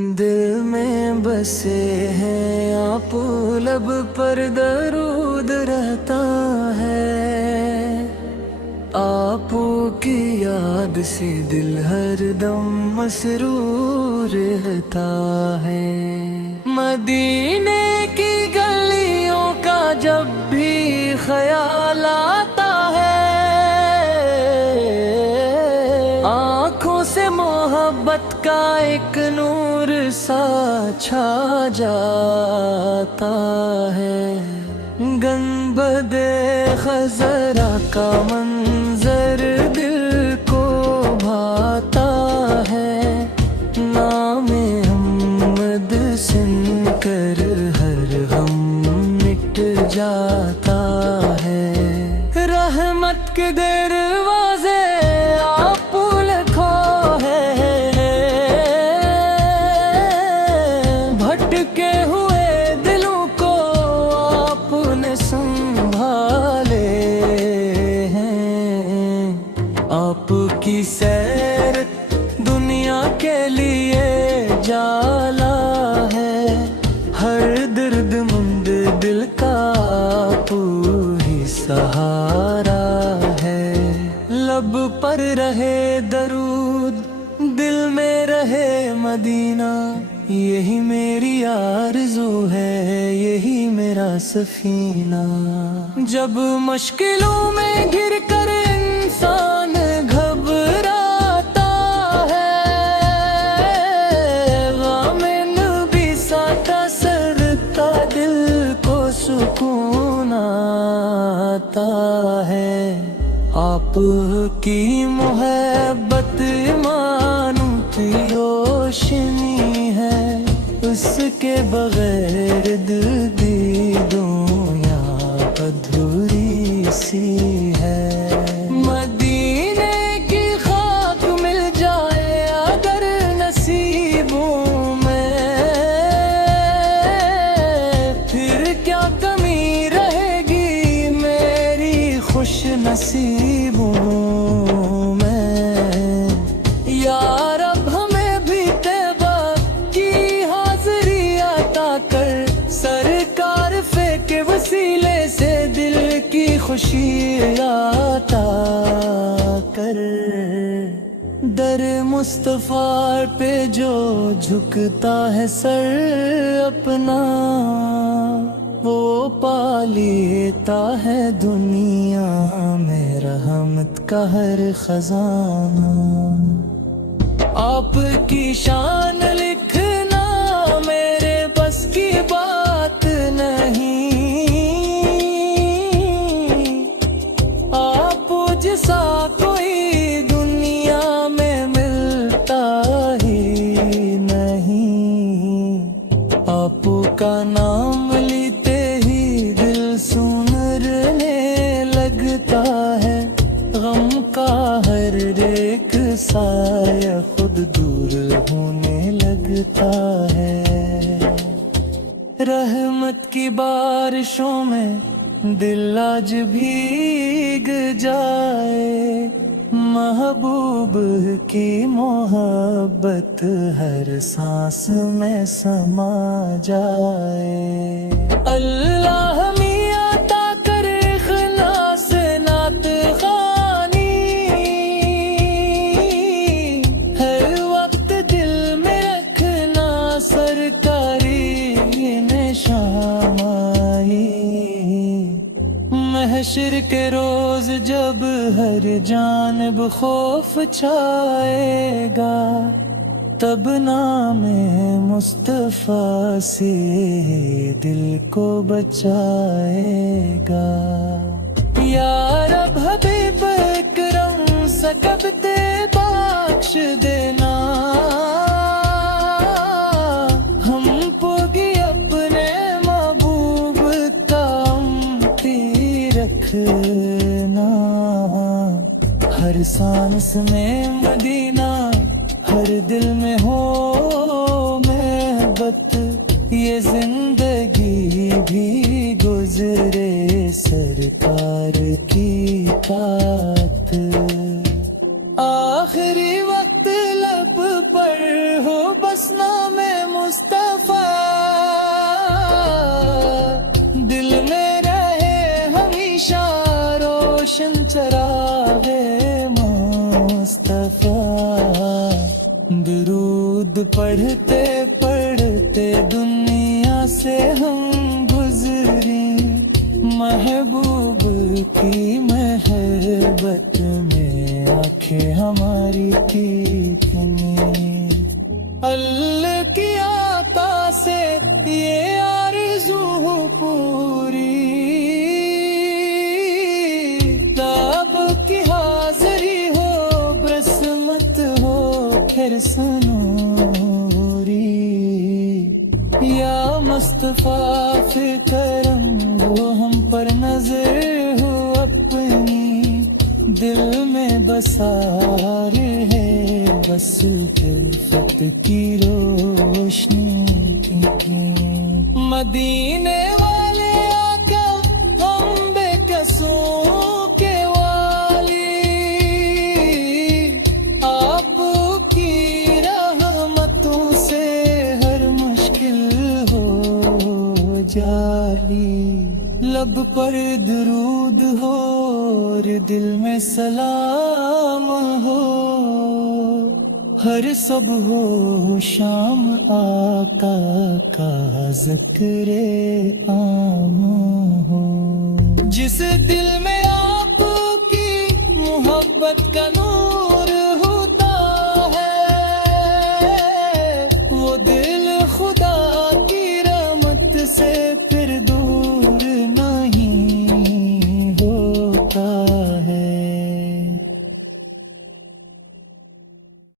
दिल में बसे हैं आप, लब पर दरूद रहता है। आपो की याद से दिल हरदम मसरूर रहता है। मदीने की गलियों का जब भी ख्याल आता है, आँखों से मोहब्बत का एक नूर सा छा जाता है। गंबदे खजरा का मंजर दिल को भाता है। नामे हमद सुनकर हर हम मिट जाता है। रहमत के दरवाजे आप लखो है, भटके हुए दिलों को आपने संभाले हैं। आपकी सैर दुनिया के लिए जाला है। हर दर्द मंद दिल का आप ही सहारा है। लब पर रहे दरूद, दिल में रहे मदीना, यही मेरी आरज़ू है, यही मेरा सफीना। जब मुश्किलों में घिर कर इंसान घबराता है, ग़म नबी साता सरता दिल को सुकून आता है। आपकी मोहब्बत मानो की रोशनी है, उसके बगैर दिल दी दुनिया अधूरी सी है। मदीने की खाक मिल जाए अगर नसीबों में, फिर क्या कमी रहेगी मेरी खुश नसीबों में। या रब हमें भी तैबा की हाज़री अता कर, सरकार के वसीले से दिल की खुशी अता कर। दर मुस्तफा पे जो झुकता है सर अपना, वो पा लेता है दुनिया में रहमत का हर खजाना। आपकी शान लिखना मेरे बस की बात नहीं, आप जैसा कोई दुनिया में मिलता ही नहीं। आपका नाम लेते ही दिल सुनरने लगता है। गम का हर एक साया खुद दूर होने लगता है। रहमत की बारिशों में दिल आज भीग जाए, महबूब की मोहब्बत हर सांस में समा जाए। अल्लाह मियां ता कर इखलास नात खानी, हर वक्त दिल में रखना सरकारी निशानी। महशर के रोज जब हर जानिब खौफ छाएगा, तब नामे मुस्तफा से दिल को बचाएगा। या रब हबीब करम सकबते बख्श देना, हमको भी अपने महबूब का उम्मती रखना। हर सांस में मदीना, हर दिल में हो मोहब्बत, ये जिंदगी भी गुजरे सरकार की बात। आखिरी वक्त लब पर हो बस नामे मुस्तफा, दिल में रहे हमेशा रोशन चरागे मुस्तफा। दुरूद पढ़ते पढ़ते दुनिया से हम गुजरे, महबूब की महबत में आंखें हमारी दीपनी। अल्लाह की आता से ये आरज़ू पूरी, तब की हाज़री हो बरसमत हो फिर सनूरी। या मुस्तफा फिक्रम वो हम पर नजर हो अपनी, दिल में बसार है बस उल्फत की रोशनी की। मदीने वाले आका हम बेकसूं के वाली, आपकी रहमतों से हर मुश्किल हो जाली। लब पर दुरूद हो और दिल में सलाम हो, हर सब हो शाम आका का ज़िक्रे आम हो। जिस दिल में आपकी मोहब्बत का नूर